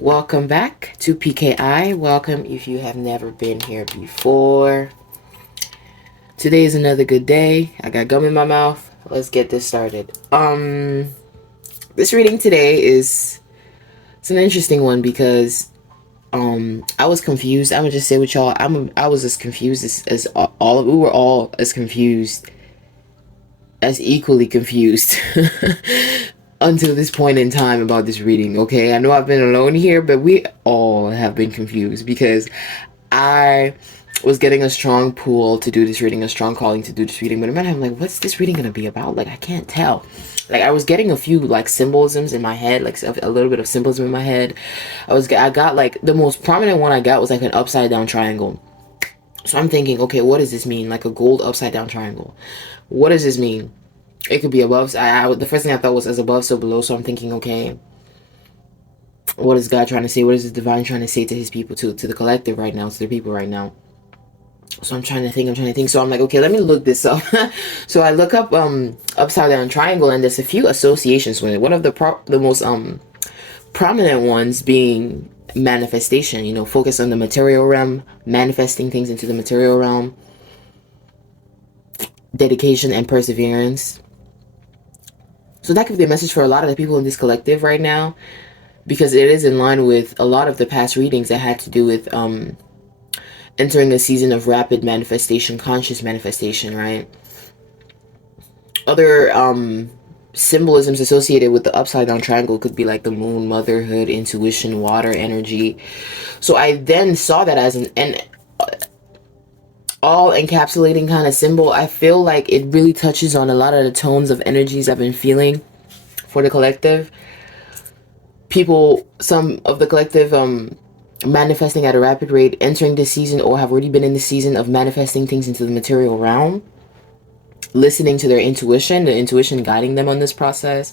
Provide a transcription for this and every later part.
Welcome back to PKI. Welcome if you have never been here before. Today is another good day. I got gum in my mouth. Let's get this started. This reading today it's an interesting one because I was confused. I'm gonna just say with y'all, I was as confused as all we were all as confused, as equally confused until this point in time about this reading. Okay, I know I've been alone here, but we all have been confused because I was getting a strong pull to do this reading, a strong calling to do this reading, but in my head I'm like, what's this reading gonna be about? Like, I can't tell. Like, I was getting a few like symbolisms in my head, like a little bit of symbolism in my head. I got like the most prominent one I got was like an upside down triangle. So I'm thinking, okay, what does this mean? Like a gold upside down triangle. What does this mean? It could be above. The first thing I thought was as above, so below. So I'm thinking, okay, what is God trying to say? What is the divine trying to say to his people, to the collective right now, to the people right now? So I'm trying to think. So I'm like, okay, let me look this up. So I look up upside down triangle, and there's a few associations with it. One of the most prominent ones being manifestation. You know, focus on the material realm, manifesting things into the material realm, dedication and perseverance. So that could be a message for a lot of the people in this collective right now, because it is in line with a lot of the past readings that had to do with entering a season of rapid manifestation, conscious manifestation, right? Other symbolisms associated with the upside down triangle could be like the moon, motherhood, intuition, water, energy. So I then saw that as an all encapsulating kind of symbol. I feel like it really touches on a lot of the tones of energies I've been feeling for the collective. People, some of the collective manifesting at a rapid rate, entering this season or have already been in the season of manifesting things into the material realm, listening to their intuition, the intuition guiding them on this process.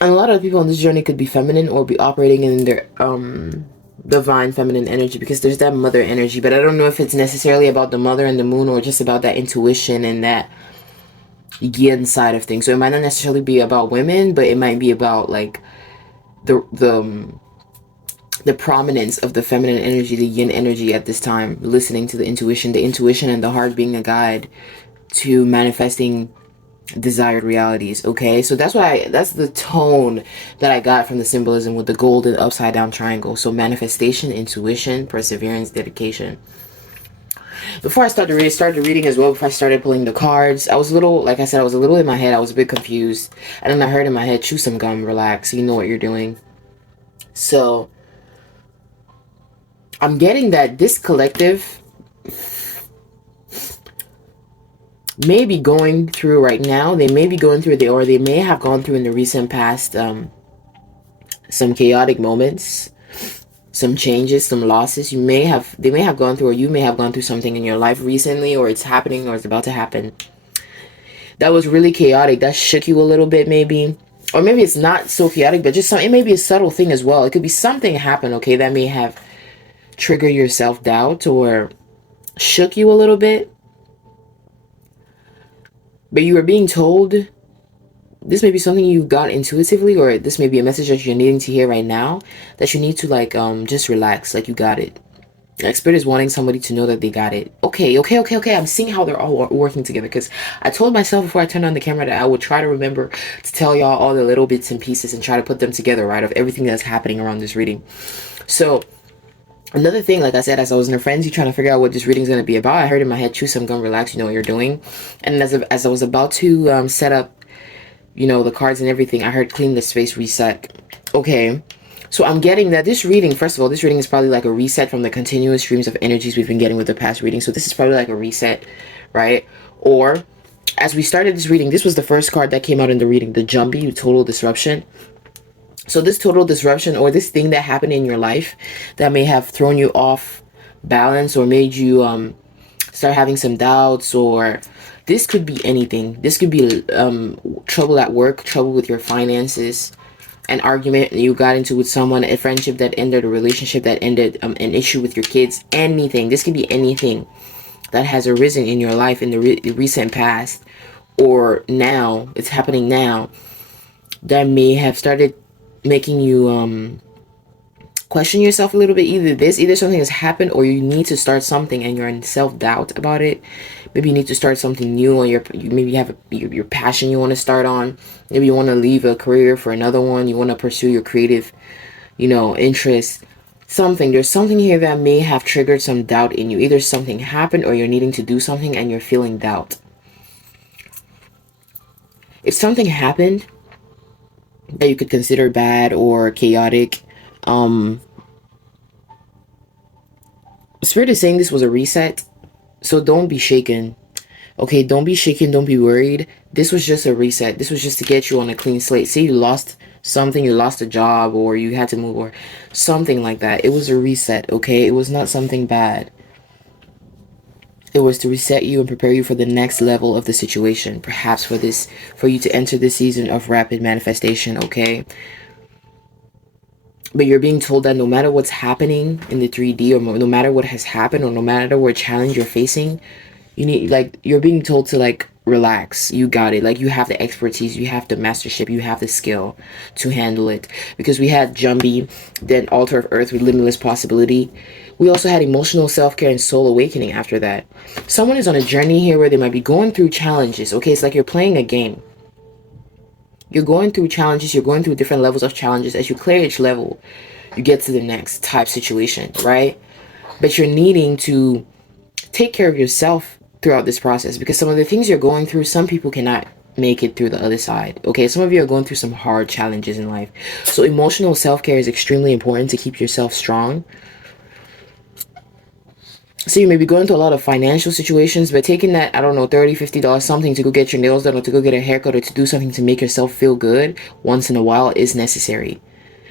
And a lot of people on this journey could be feminine or be operating in their divine feminine energy, because there's that mother energy, but I don't know if it's necessarily about the mother and the moon or just about that intuition and that yin side of things. So it might not necessarily be about women, but it might be about like the prominence of the feminine energy, the yin energy at this time, listening to the intuition and the heart being a guide to manifesting desired realities. Okay, so that's the tone that I got from the symbolism with the golden upside down triangle. So manifestation, intuition, perseverance, dedication. Before I started reading as well, before I started pulling the cards, I was a little, like I said, I was a little in my head. I was a bit confused, and then I heard in my head, chew some gum, relax, you know what you're doing. So I'm getting that this collective may be going through right now. They may be going through or they may have gone through in the recent past some chaotic moments, some changes, some losses. They may have gone through, or you may have gone through something in your life recently, or it's happening, or it's about to happen. That was really chaotic. That shook you a little bit, maybe. Or maybe it's not so chaotic, but just it may be a subtle thing as well. It could be something happen, okay, that may have triggered your self-doubt or shook you a little bit. But you were being told, this may be something you got intuitively, or this may be a message that you're needing to hear right now, that you need to like just relax, like you got it. Like Spirit is wanting somebody to know that they got it. Okay. I'm seeing how they're all working together, because I told myself before I turned on the camera that I would try to remember to tell y'all all the little bits and pieces and try to put them together, right, of everything that's happening around this reading. So another thing, like I said, as I was in a frenzy trying to figure out what this reading is going to be about, I heard in my head, chew some gum, relax, you know what you're doing. And as I was about to set up, you know, the cards and everything, I heard clean the space, reset. Okay, so I'm getting that this reading, first of all, this reading is probably like a reset from the continuous streams of energies we've been getting with the past reading. So this is probably like a reset, right? Or as we started this reading, this was the first card that came out in the reading, the Jumpy, total disruption. So this total disruption, or this thing that happened in your life that may have thrown you off balance or made you start having some doubts, or this could be anything. This could be trouble at work, trouble with your finances, an argument you got into with someone, a friendship that ended, a relationship that ended, an issue with your kids, anything. This could be anything that has arisen in your life in the recent past, or now, it's happening now, that may have started making you question yourself a little bit. Either something has happened, or you need to start something and you're in self-doubt about it. Maybe you need to start something new, or maybe you have your passion you want to start on. Maybe you want to leave a career for another one. You want to pursue your creative, interest. There's something here that may have triggered some doubt in you. Either something happened, or you're needing to do something and you're feeling doubt. If something happened that you could consider bad or chaotic, Spirit is saying this was a reset, so don't be shaken. Okay, don't be shaken, don't be worried. This was just a reset. This was just to get you on a clean slate. Say you lost something, you lost a job, or you had to move, or something like that. It was a reset, okay? It was not something bad. It was to reset you and prepare you for the next level of the situation. Perhaps for you to enter this season of rapid manifestation, okay? But you're being told that no matter what's happening in the 3D, or no matter what has happened, or no matter what challenge you're facing, you're being told to relax. You got it. Like, you have the expertise, you have the mastership, you have the skill to handle it. Because we had Jumbi, then Altar of Earth with Limitless Possibility. We also had emotional self-care and soul awakening after that. Someone is on a journey here where they might be going through challenges. Okay, it's like you're playing a game. You're going through challenges, you're going through different levels of challenges. As you clear each level, you get to the next type situation, right? But you're needing to take care of yourself throughout this process, because some of the things you're going through, some people cannot make it through the other side. Okay, some of you are going through some hard challenges in life. So emotional self-care is extremely important to keep yourself strong. So you may be going through a lot of financial situations, but taking that, I don't know, $30, $50 something to go get your nails done, or to go get a haircut, or to do something to make yourself feel good once in a while is necessary.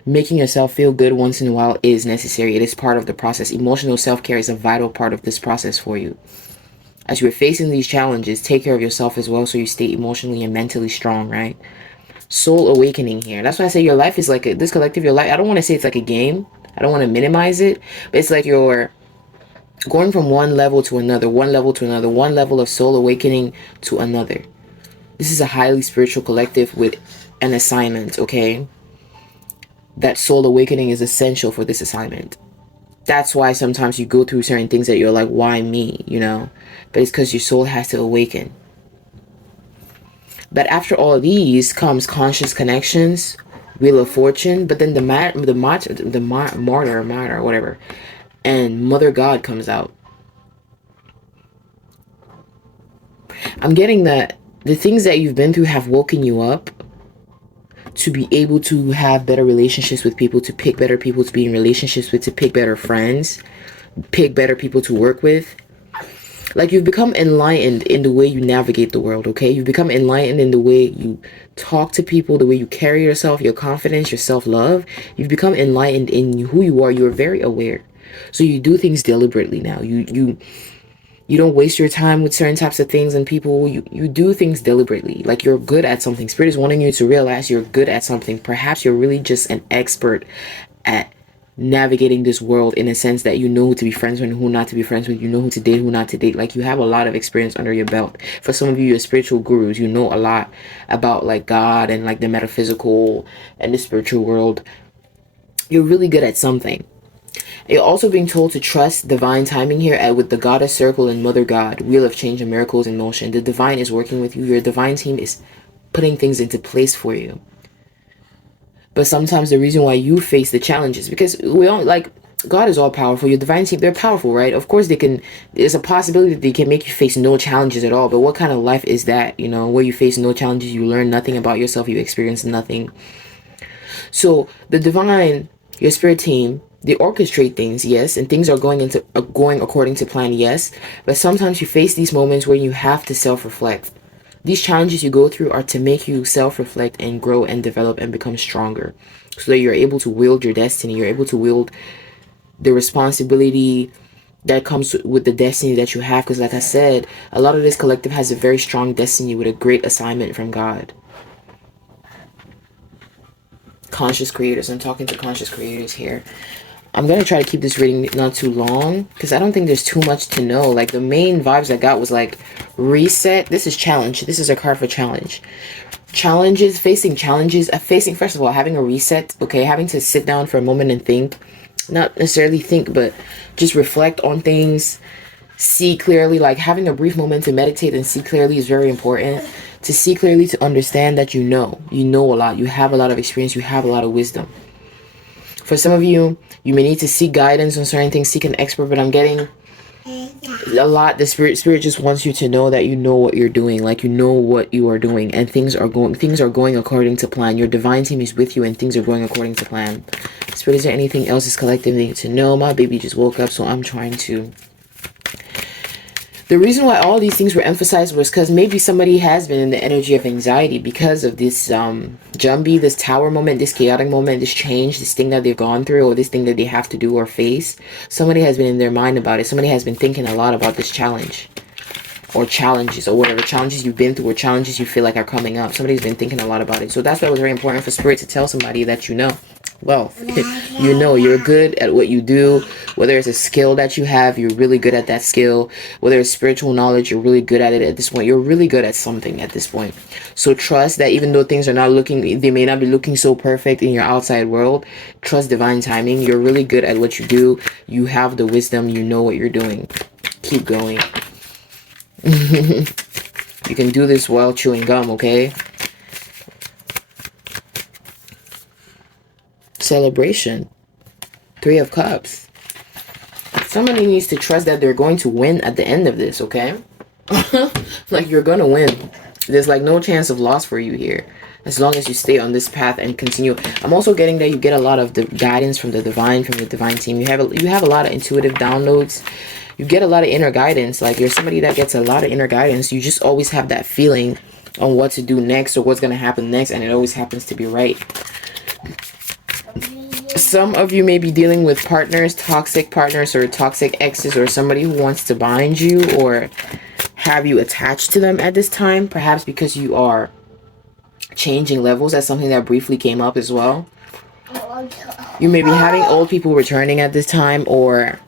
Making yourself feel good once in a while is necessary. It is part of the process. Emotional self-care is a vital part of this process for you. As you're facing these challenges, take care of yourself as well, so you stay emotionally and mentally strong, right? Soul awakening here. That's why I say your life is like this collective, your life. I don't want to say it's like a game. I don't want to minimize it, but it's like you're going from one level to another, one level to another, one level of soul awakening to another. This is a highly spiritual collective with an assignment, okay? That soul awakening is essential for this assignment. That's why sometimes you go through certain things that you're like, why me, But it's because your soul has to awaken. But after all of these comes conscious connections, Wheel of Fortune, but then the martyr, whatever, and Mother God comes out. I'm getting that the things that you've been through have woken you up to be able to have better relationships with people, to pick better people to be in relationships with, to pick better friends, pick better people to work with. Like, you've become enlightened in the way you navigate the world, okay? You've become enlightened in the way you talk to people, the way you carry yourself, your confidence, your self-love. You've become enlightened in who you are. You're very aware. So you do things deliberately now. You don't waste your time with certain types of things and people. You do things deliberately. Like, you're good at something. Spirit is wanting you to realize you're good at something. Perhaps you're really just an expert at navigating this world, in a sense that you know who to be friends with and who not to be friends with. You know who to date, who not to date. Like, you have a lot of experience under your belt. For some of you, you're spiritual gurus. You know a lot about like God and like the metaphysical and the spiritual world. You're really good at something. You're also being told to trust divine timing here with the Goddess Circle and Mother God, Wheel of Change and Miracles in motion. The divine is working with you. Your divine team is putting things into place for you. But sometimes the reason why you face the challenges, because we don't like, God is all powerful. Your divine team, they're powerful, right? Of course there's a possibility that they can make you face no challenges at all. But what kind of life is that, where you face no challenges, you learn nothing about yourself, you experience nothing. So the divine, your spirit team, they orchestrate things, yes, and things are going according to plan, yes. But sometimes you face these moments where you have to self-reflect. These challenges you go through are to make you self-reflect and grow and develop and become stronger, so that you're able to wield your destiny. You're able to wield the responsibility that comes with the destiny that you have. Because like I said, a lot of this collective has a very strong destiny with a great assignment from God. Conscious creators. I'm talking to conscious creators here. I'm going to try to keep this reading not too long, because I don't think there's too much to know. Like, the main vibes I got was like reset. This is challenge. This is a card for challenge. Challenges, facing challenges, facing, first of all, having a reset, okay, having to sit down for a moment and think, not necessarily think, but just reflect on things, see clearly, like having a brief moment to meditate and see clearly is very important. To see clearly, to understand that you know a lot, you have a lot of experience, you have a lot of wisdom. For some of you, you may need to seek guidance on certain things, seek an expert, but I'm getting a lot. The spirit just wants you to know that you know what you're doing, like you know what you are doing, and things are going according to plan. Your divine team is with you and things are going according to plan. Spirit, is there anything else this collective needs to know? My baby just woke up, so I'm trying to. The reason why all these things were emphasized was because maybe somebody has been in the energy of anxiety because of this jumbie, this tower moment, this chaotic moment, this change, this thing that they've gone through, or this thing that they have to do or face. Somebody has been in their mind about it. Somebody has been thinking a lot about this challenge or challenges or whatever challenges you've been through or challenges you feel like are coming up. Somebody's been thinking a lot about it. So that's why it was very important for Spirit to tell somebody that you know. Well, you know you're good at what you do. Whether it's a skill that you have, you're really good at that skill. Whether it's spiritual knowledge, you're really good at it at this point. You're really good at something at this point. So trust that even though things are not looking, they may not be looking so perfect in your outside world, trust divine timing. You're really good at what you do. You have the wisdom. You know what you're doing. Keep going. You can do this while chewing gum, okay? Celebration. 3 of Cups. Somebody needs to trust that they're going to win at the end of this, okay? Like, you're gonna win. There's like no chance of loss for you here, as long as you stay on this path and continue. I'm also getting that you get a lot of the guidance from the divine team. You have a lot of intuitive downloads. You get a lot of inner guidance. Like, you're somebody that gets a lot of inner guidance. You just always have that feeling on what to do next or what's gonna happen next, and it always happens to be right. Some of you may be dealing with partners, toxic partners or toxic exes, or somebody who wants to bind you or have you attached to them at this time, perhaps because you are changing levels. That's something that briefly came up as well. You may be having old people returning at this time, or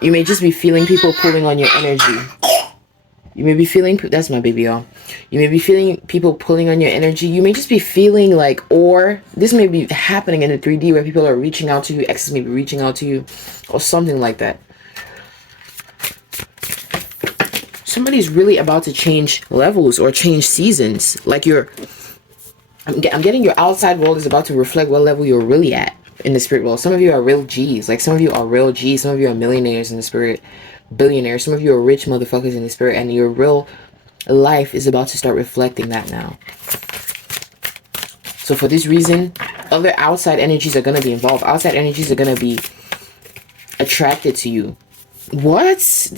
you may just be feeling people pulling on your energy. You may be feeling, that's my baby, y'all. You may be feeling people pulling on your energy. You may just be feeling like, or this may be happening in the 3D where people are reaching out to you, exes may be reaching out to you, or something like that. Somebody's really about to change levels or change seasons. Like I'm getting your outside world is about to reflect what level you're really at in the spirit world. Some of you are real G's. Like, some of you are real G's. Some of you are millionaires in the spirit, billionaires. Some of you are rich motherfuckers in the spirit, and your real life is about to start reflecting that now. So for this reason, other outside energies are going to be involved. Outside energies are going to be attracted to you. What?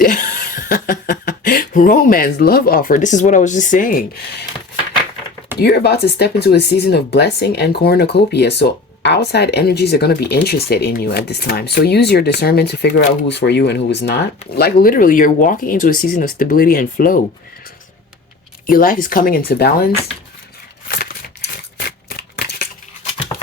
Romance, love offer. This is what I was just saying. You're about to step into a season of blessing and cornucopia. So outside energies are going to be interested in you at this time. So use your discernment to figure out who's for you and who is not. Like, literally, you're walking into a season of stability and flow. Your life is coming into balance.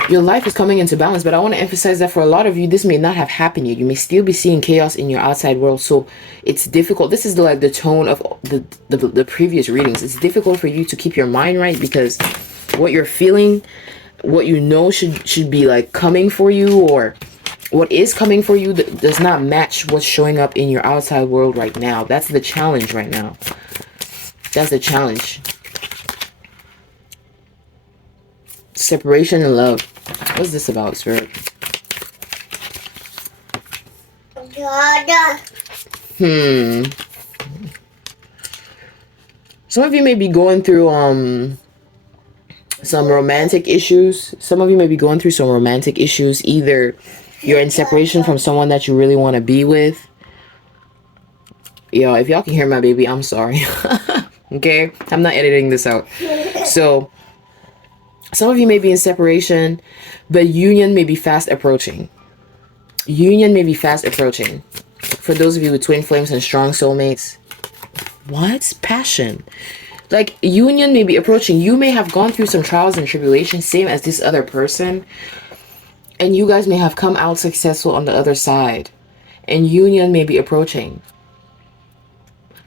Your life is coming into balance, but I want to emphasize that for a lot of you, this may not have happened yet. You may still be seeing chaos in your outside world, so it's difficult. This is like the tone of the previous readings. It's difficult for you to keep your mind right, because what you're feeling, what you know should be like coming for you, or what is coming for you, does not match what's showing up in your outside world right now. That's the challenge right now. That's the challenge. Separation and love. What's this about, Spirit? Some of you may be going through some romantic issues. Some of you may be going through some romantic issues. Either you're in separation from someone that you really want to be with. Yo, if y'all can hear my baby, I'm sorry. Okay? I'm not editing this out. So some of you may be in separation, but union may be fast approaching. Union may be fast approaching. For those of you with twin flames and strong soulmates. What? Passion. Like, union may be approaching. You may have gone through some trials and tribulations, same as this other person. And you guys may have come out successful on the other side. And union may be approaching.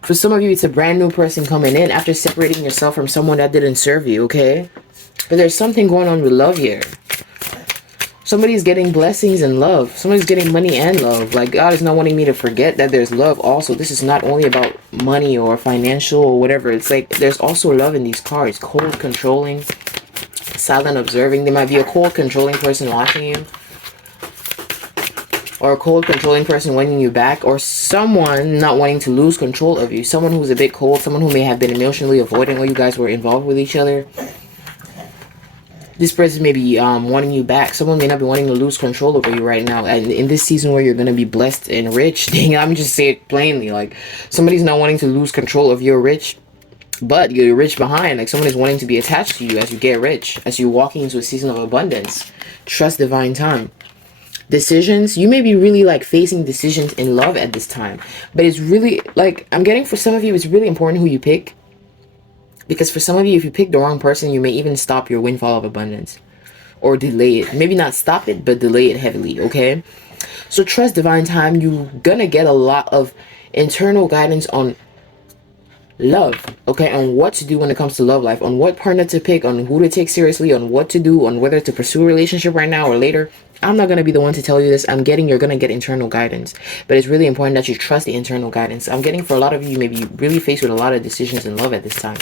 For some of you, it's a brand new person coming in after separating yourself from someone that didn't serve you, okay? But there's something going on with love here. Somebody's getting blessings and love. Somebody's getting money and love. Like, God is not wanting me to forget that there's love also. This is not only about money or financial or whatever. It's like there's also love in these cards. Cold, controlling, silent, observing. There might be a cold, controlling person watching you. Or a cold, controlling person wanting you back. Or someone not wanting to lose control of you. Someone who's a bit cold. Someone who may have been emotionally avoiding while you guys were involved with each other. This person may be wanting you back. Someone may not be wanting to lose control over you right now. And in this season where you're going to be blessed and rich, dang, I'm just saying it plainly. Like, somebody's not wanting to lose control of your rich, but you're rich behind. Like, someone is wanting to be attached to you as you get rich, as you're walking into a season of abundance. Trust divine time. Decisions, you may be really like facing decisions in love at this time. But it's really, like, I'm getting for some of you, it's really important who you pick. Because for some of you, if you pick the wrong person, you may even stop your windfall of abundance. Or delay it. Maybe not stop it, but delay it heavily, okay? So trust divine time. You're gonna get a lot of internal guidance on love, okay? On what to do when it comes to love life. On what partner to pick. On who to take seriously. On what to do. On whether to pursue a relationship right now or later. I'm not going to be the one to tell you this. I'm getting you're going to get internal guidance. But it's really important that you trust the internal guidance. I'm getting for a lot of you, maybe you really faced with a lot of decisions in love at this time.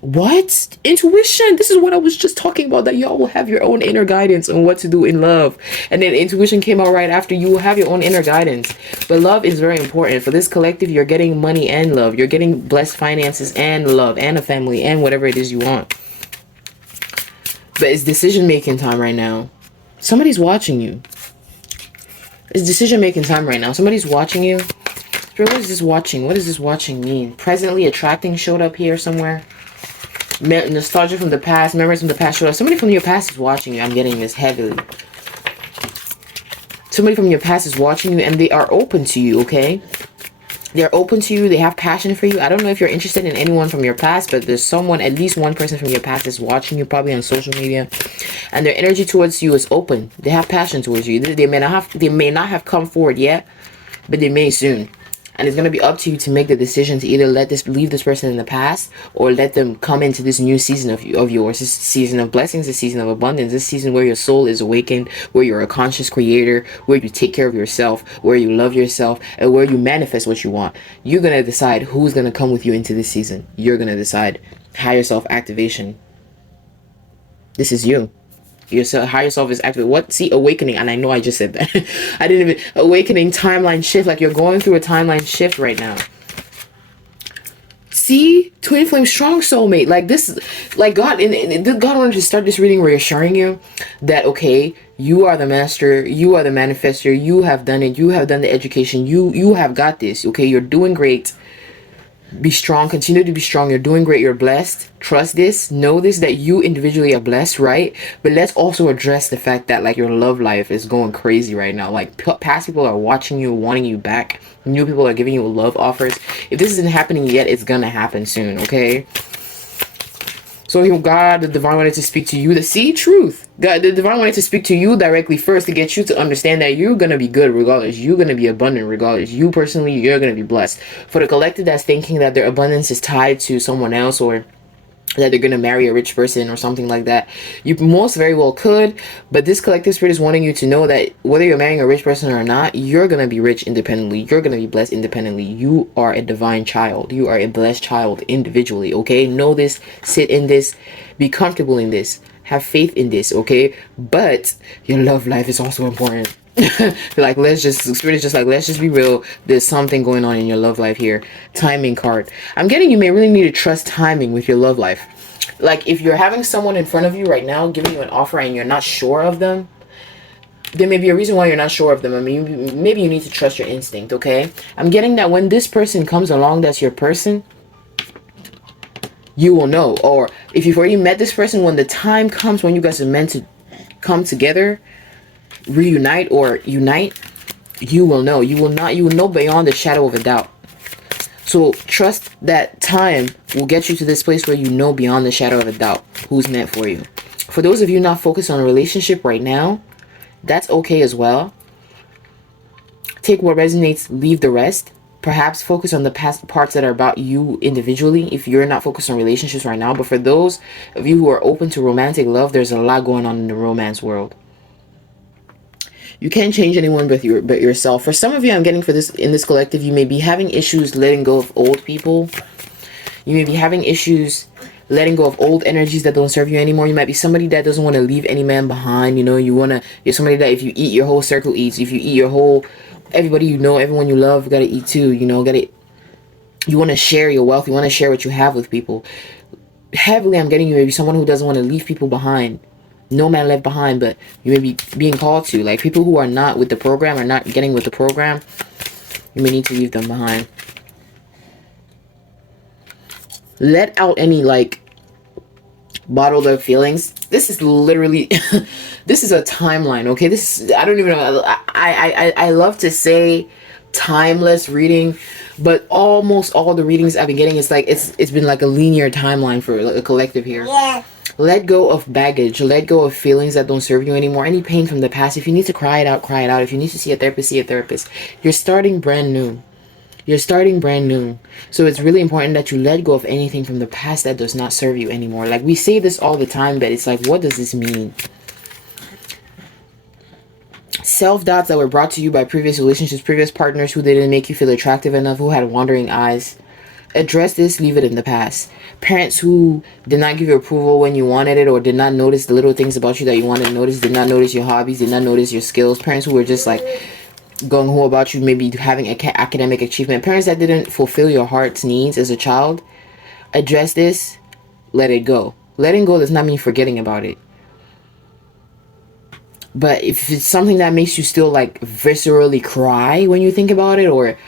What? Intuition. This is what I was just talking about, that y'all will have your own inner guidance on what to do in love. And then intuition came out right after. You will have your own inner guidance. But love is very important. For this collective, you're getting money and love. You're getting blessed finances and love and a family and whatever it is you want. But it's decision-making time right now. Somebody's watching you. It's decision-making time right now. Somebody's watching you. What is this watching? What does this watching mean? Presently attracting showed up here somewhere. Nostalgia from the past, memories from the past showed up. Somebody from your past is watching you. I'm getting this heavily. Somebody from your past is watching you and they are open to you, okay? They're open to you. They have passion for you. I don't know if you're interested in anyone from your past, but there's someone, at least one person from your past is watching you, probably on social media. And their energy towards you is open. They have passion towards you. They may not have come forward yet, but they may soon. And it's going to be up to you to make the decision to either leave this person in the past or let them come into this new season of yours. This season of blessings, this season of abundance, this season where your soul is awakened, where you're a conscious creator, where you take care of yourself, where you love yourself, and where you manifest what you want. You're going to decide who's going to come with you into this season. You're going to decide. Higher self activation. This is you. Your higher self is active. What? See, awakening. And I know I just said that. I didn't even. Awakening, timeline shift. Like you're going through a timeline shift right now. See? Twin flame, strong soulmate. Like this, like God, God wanted to start this reading reassuring you that, okay, you are the master. You are the manifestor. You have done it. You have done the education. You have got this. Okay, you're doing great. Be strong. Continue to be strong. You're doing great. You're blessed. Trust this. Know this, that you individually are blessed, right? But let's also address the fact that like your love life is going crazy right now. Like past people are watching you, wanting you back. New people are giving you love offers. If this isn't happening yet, it's gonna happen soon, okay? So God, the divine wanted to speak to you. The truth. God, the divine wanted to speak to you directly first to get you to understand that you're going to be good regardless. You're going to be abundant regardless. You personally, you're going to be blessed. For the collective that's thinking that their abundance is tied to someone else or that they're going to marry a rich person or something like that, you most very well could. But this collective spirit is wanting you to know that whether you're marrying a rich person or not, you're going to be rich independently. You're going to be blessed independently. You are a divine child. You are a blessed child individually, okay? Know this, sit in this, be comfortable in this, have faith in this, okay? But your love life is also important. Like, spirit is just like, let's just be real. There's something going on in your love life here. Timing card. I'm getting you may really need to trust timing with your love life. Like, if you're having someone in front of you right now giving you an offer and you're not sure of them, there may be a reason why you're not sure of them. I mean, maybe you need to trust your instinct, okay? I'm getting that when this person comes along that's your person, you will know. Or if you've already met this person, when the time comes when you guys are meant to come together, reunite or unite, you will know. You will know beyond the shadow of a doubt. So trust that time will get you to this place where you know beyond the shadow of a doubt who's meant for you. For those of you not focused on a relationship right now, that's okay as well. Take what resonates, leave the rest. Perhaps focus on the past parts that are about you individually if you're not focused on relationships right now. But for those of you who are open to romantic love, there's a lot going on in the romance world. You can't change anyone but yourself. For some of you, I'm getting for this in this collective, you may be having issues letting go of old people. You may be having issues letting go of old energies that don't serve you anymore. You might be somebody that doesn't want to leave any man behind. You know, you're somebody that if you eat, your whole circle eats. If you eat, your whole, everybody you know, everyone you love, gotta eat too. You know, you want to share your wealth. You want to share what you have with people. Heavily, I'm getting you maybe someone who doesn't want to leave people behind. No man left behind, but you may be being called to. Like people who are not with the program, are not getting with the program, you may need to leave them behind. Let out any like bottled up feelings. This is literally this is a timeline, okay? This is, I don't even know, I love to say timeless reading, but almost all the readings I've been getting, it's like it's been like a linear timeline for a collective here. Yeah. Let go of baggage. Let go of feelings that don't serve you anymore. Any pain from the past. If you need to cry it out, cry it out. If you need to see a therapist, see a therapist. You're starting brand new. You're starting brand new. So it's really important that you let go of anything from the past that does not serve you anymore. Like we say this all the time, but it's like, what does this mean? Self-doubts that were brought to you by previous relationships, previous partners who didn't make you feel attractive enough, who had wandering eyes. Address this, leave it in the past. Parents who did not give you approval when you wanted it, or did not notice the little things about you that you wanted to notice, did not notice your hobbies, did not notice your skills. Parents who were just like gung-ho about you maybe having academic achievement. Parents that didn't fulfill your heart's needs as a child. Address this, let it go. Letting go does not mean forgetting about it. But if it's something that makes you still like viscerally cry when you think about it, or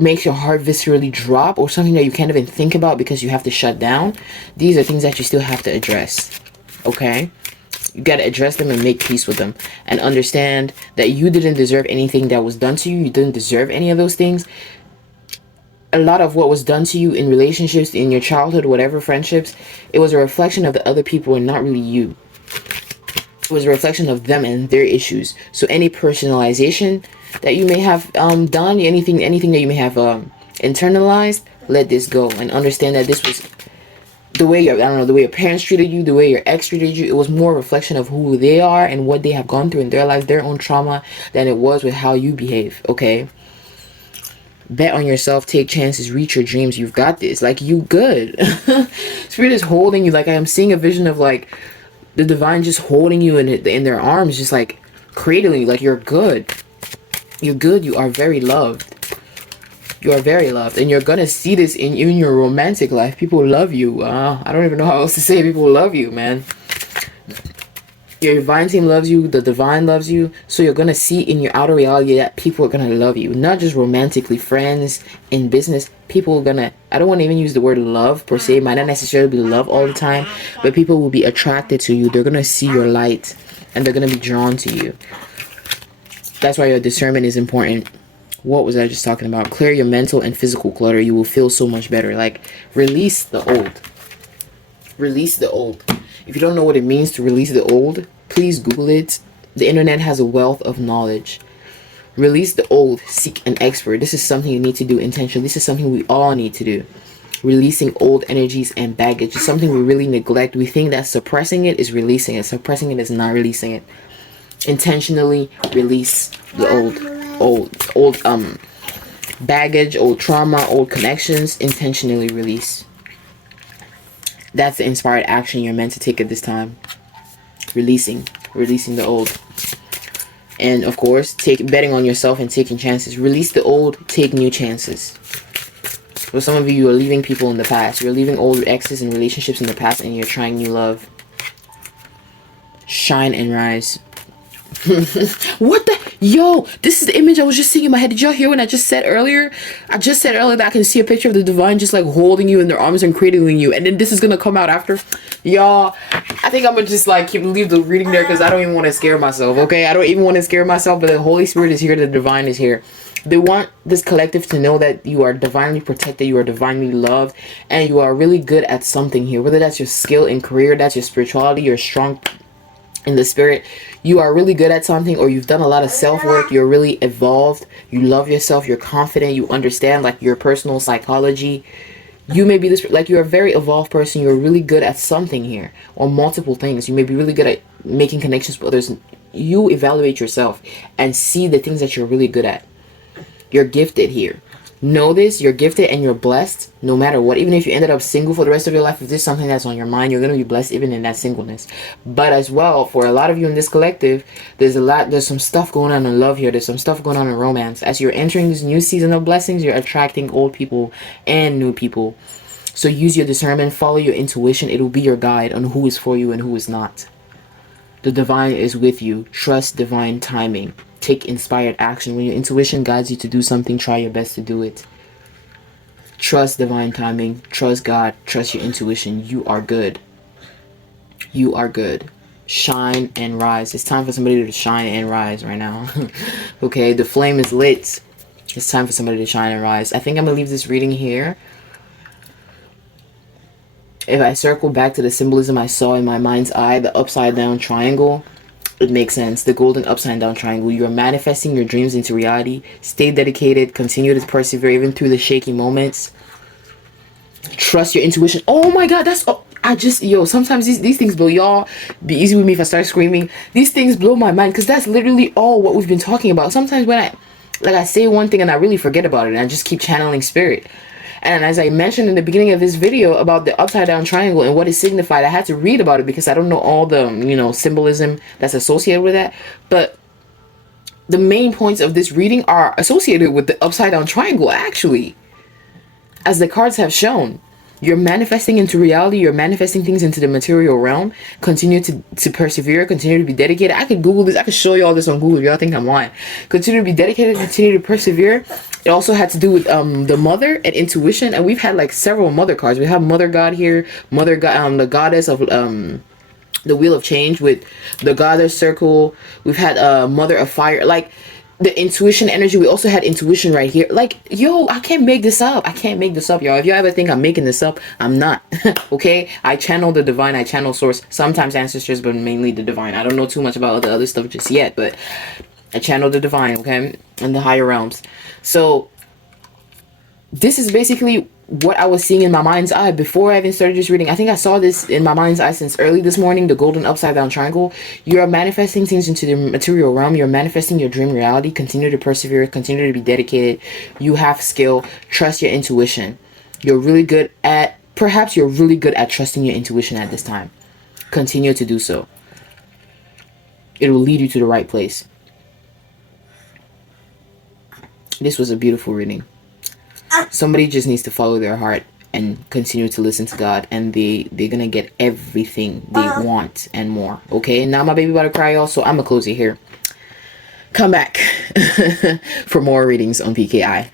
makes your heart viscerally drop, or something that you can't even think about because you have to shut down, these are things that you still have to address. Okay? You got to address them and make peace with them, and understand that you didn't deserve anything that was done to you. You didn't deserve any of those things. A lot of what was done to you in relationships, in your childhood, whatever, friendships, it was a reflection of the other people and not really you. It was a reflection of them and their issues. So any personalization that you may have done, anything that you may have internalized, let this go, and understand that this was the way the way your parents treated you, the way your ex treated you. It was more a reflection of who they are and what they have gone through in their life, their own trauma, than it was with how you behave. Okay? Bet on yourself, take chances, reach your dreams. You've got this. Like, you good. Spirit is holding you. Like, I am seeing a vision of like the divine just holding you in their arms, just like cradling you. Like, you're good. You're good. You are very loved. You are very loved, and you're gonna see this in your romantic life. People love you. I don't even know how else to say. People love you, man. Your divine team loves you. The divine loves you. So you're gonna see in your outer reality that people are gonna love you, not just romantically. Friends, in business, people are gonna. I don't want to even use the word love per se. It might not necessarily be love all the time, but people will be attracted to you. They're gonna see your light, and they're gonna be drawn to you. That's why your discernment is important. What was I just talking about? Clear your mental and physical clutter. You will feel so much better. Like, release the old. Release the old. If you don't know what it means to release the old, please Google it. The internet has a wealth of knowledge. Release the old. Seek an expert. This is something you need to do intentionally. This is something we all need to do. Releasing old energies and baggage is something we really neglect. We think that suppressing it is releasing it. Suppressing it is not releasing it. Intentionally release the old baggage, old trauma, old connections. Intentionally release. That's the inspired action you're meant to take at this time. Releasing the old. And of course, betting on yourself and taking chances. Release the old, take new chances. For some of you are leaving people in the past. You're leaving old exes and relationships in the past, and you're trying new love. Shine and rise. What the? Yo, this is the image I was just seeing in my head. Did y'all hear what I just said earlier? I just said earlier that I can see a picture of the divine just like holding you in their arms and cradling you. And then this is going to come out after. Y'all, I think I'm going to just like leave the reading there because I don't even want to scare myself, okay? I don't even want to scare myself, but the Holy Spirit is here. The divine is here. They want this collective to know that you are divinely protected, you are divinely loved, and you are really good at something here. Whether that's your skill in career, that's your spirituality, your strong in the spirit. You are really good at something, or you've done a lot of self-work. You're really evolved. You love yourself. You're confident. You understand like your personal psychology. You may be this, like, you're a very evolved person. You're really good at something here, or multiple things. You may be really good at making connections with others. You evaluate yourself and see the things that you're really good at. You're gifted here. Know this, you're gifted and you're blessed no matter what. Even if you ended up single for the rest of your life, if there's something that's on your mind, you're going to be blessed even in that singleness. But as well, for a lot of you in this collective, there's some stuff going on in love here. There's some stuff going on in romance. As you're entering this new season of blessings, you're attracting old people and new people. So use your discernment, follow your intuition. It'll be your guide on who is for you and who is not. The divine is with you. Trust divine timing. Take inspired action. When your intuition guides you to do something, try your best to do it. Trust divine timing. Trust God. Trust your intuition. You are good. You are good. Shine and rise. It's time for somebody to shine and rise right now. Okay, the flame is lit. It's time for somebody to shine and rise. I think I'm going to leave this reading here. If I circle back to the symbolism I saw in my mind's eye, the upside down triangle, it makes sense. The golden upside down triangle. You are manifesting your dreams into reality. Stay dedicated. Continue to persevere even through the shaky moments. Trust your intuition. Oh my God, that's... Oh, sometimes these things blow. Y'all, be easy with me if I start screaming. These things blow my mind because that's literally all what we've been talking about. Sometimes when I say one thing and I really forget about it and I just keep channeling spirit. And as I mentioned in the beginning of this video about the upside down triangle and what it signified, I had to read about it because I don't know all the, symbolism that's associated with that. But the main points of this reading are associated with the upside down triangle, actually. As the cards have shown, you're manifesting into reality. You're manifesting things into the material realm. Continue to persevere. Continue to be dedicated. I could Google this. I could show you all this on Google if y'all think I'm lying. Continue to be dedicated. Continue to persevere. It also had to do with the mother and intuition. And we've had like several mother cards. We have Mother God here. Mother God, the goddess of the Wheel of Change with the goddess circle. We've had Mother of Fire. Like, the intuition energy. We also had intuition right here. Like, yo, I can't make this up. I can't make this up, y'all. If you ever think I'm making this up, I'm not. Okay, I channel the divine. I channel source, sometimes ancestors, but mainly the divine. I don't know too much about the other stuff just yet, but I channel the divine, okay, and the higher realms. So this is basically what I was seeing in my mind's eye before I even started this reading. I think I saw this in my mind's eye since early this morning, the golden upside down triangle. You're manifesting things into the material realm. You're manifesting your dream reality. Continue to persevere. Continue to be dedicated. You have skill. Trust your intuition. Perhaps you're really good at trusting your intuition at this time. Continue to do so. It will lead you to the right place. This was a beautiful reading. Somebody just needs to follow their heart and continue to listen to God, and they're gonna get everything they want and more. Okay, now my baby about to cry, y'all, so I'm gonna close it here. Come back for more readings on PKI.